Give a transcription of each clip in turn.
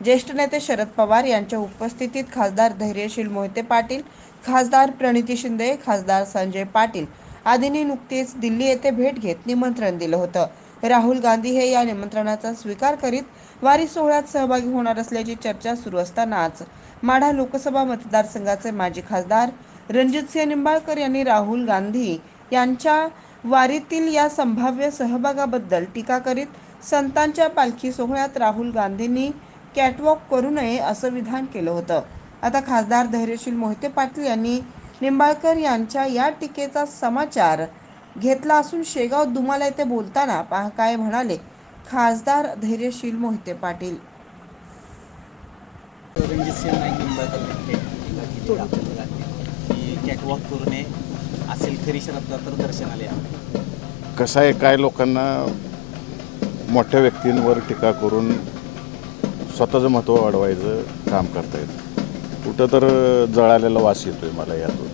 ज्येष्ठ नेते शरद पवार यांच्या उपस्थितीत खासदार धैर्यशील मोहिते पाटील खासदार प्रणिती शिंदे खासदार संजय पाटील आदींनी नुकतीच दिल्ली येथे भेट घेत निमंत्रण दिलं होतं. राहुल गांधी हे या निमंत्रणाचा स्वीकार करीत वारी सोहळ्यात सहभागी होणार असल्याची चर्चा सुरू असतानाच माढा लोकसभा मतदारसंघाचे माजी खासदार रणजितसिंह निंबाळकर यांनी राहुल गांधी यांच्या वारीतील या संभाव्य सहभागाबद्दल टीका करीत संतांच्या पालखी सोहळ्यात राहुल गांधींनी कॅटवॉक करू नये असं विधान केलं होतं. आता खासदार धैर्यशील मोहिते पाटील यांनी निंबाळकर यांच्या या टीकेचा समाचार घेतला असून शेगाव दुमाला येथे बोलताना पहा काय म्हणाले खासदार धैर्यशील मोहिते पाटील. रणजितसिंह नाईक निंबाळकर की कॅटवॉक करू नये असेल खरी श्रद्धा तर दर्शनाला यावं. कसं आहे काय लोकांना मोठ्या व्यक्तींवर टीका करून स्वतःचं महत्त्व वाढवायचं काम करता येतं कुठं तर जळालेला वास येतोय मला यातून.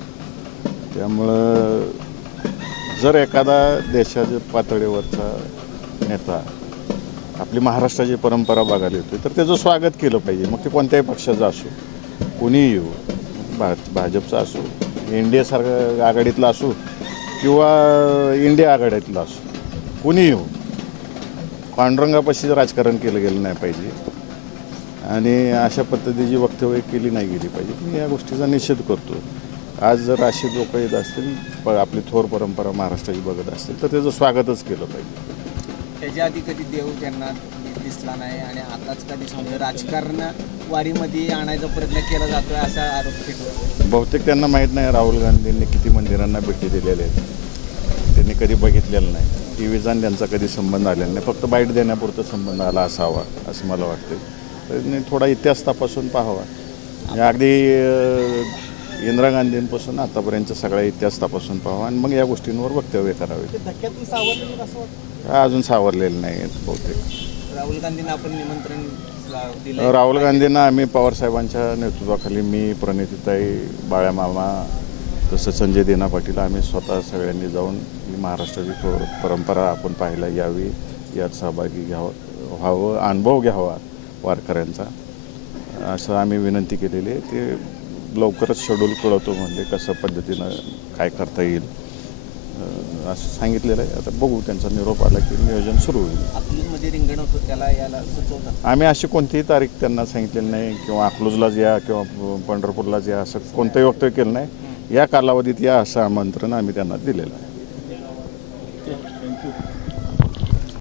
त्यामुळं जर एखादा देशाच्या पातळीवरचा नेता आपली महाराष्ट्राची परंपरा बघायला येते तर त्याचं स्वागत केलं पाहिजे. मग ते कोणत्याही पक्षाचं असो कोणीही येऊ हो, भा भाजपचा असो एन आघाडीतला असो किंवा इंडिया आघाडीतला असो कोणी येऊ हो, पांडुरंगापाशी राजकारण केलं गेलं नाही पाहिजे. आणि अशा पद्धतीची वक्तव्य केली नाही गेली पाहिजे. मी या गोष्टीचा निषेध करतो आज जर अशी लोक येत असतील प आपली थोर परंपरा महाराष्ट्राची बघत असतील तर त्याचं स्वागतच केलं पाहिजे. त्याच्या आधी कधी देव त्यांना दिसला नाही आणि आताच का दिसलं राजकारण वारीमध्ये आणायचा प्रयत्न केला जातोय असा आरोप बहुतेक त्यांना माहीत नाही राहुल गांधींनी किती मंदिरांना भेटी दिलेल्या आहेत. त्यांनी कधी बघितलेलं नाही. टी व्हीचा आणि त्यांचा कधी संबंध आलेला नाही. फक्त बाईट देण्यापुरता संबंध आला असावा असं मला वाटतं त्यांनी थोडा इतिहास तपासून पाहावा. म्हणजे अगदी इंदिरा गांधींपासून आतापर्यंतचा सगळा इतिहास तपासून पाहावा आणि मग या गोष्टींवर वक्तव्य करावे. अजून सावरलेलं नाही आहेत बहुतेक. राहुल गांधींना आपण निमंत्रण दिलं राहुल गांधींना आम्ही पवारसाहेबांच्या नेतृत्वाखाली मी प्रणितीताई बाळ्या मामा तसं संजय देना पाटील आम्ही स्वतः सगळ्यांनी जाऊन ही महाराष्ट्राची थोर परंपरा आपण पाहायला यावी यात सहभागी घ्यावं व्हावं अनुभव घ्यावा. वारकऱ्यांचा. असं आम्ही विनंती केलेली आहे ते लवकरच शेड्यूल कळवतो म्हणजे कसं पद्धतीनं काय करता येईल. असं सांगितलेलं आहे. आता बघू त्यांचा निरोप आला की नियोजन सुरू होईल. अकलूजमध्ये रिंगण होतं त्याला याला सुचवतात. आम्ही अशी कोणतीही तारीख त्यांना सांगितलेली नाही किंवा अकलूजलाच या किंवा पंढरपूरलाच या असं कोणतंही वक्तव्य केलं नाही. या कालावधीत या असं आमंत्रण आम्ही त्यांना दिलेलं आहे. थँक्यू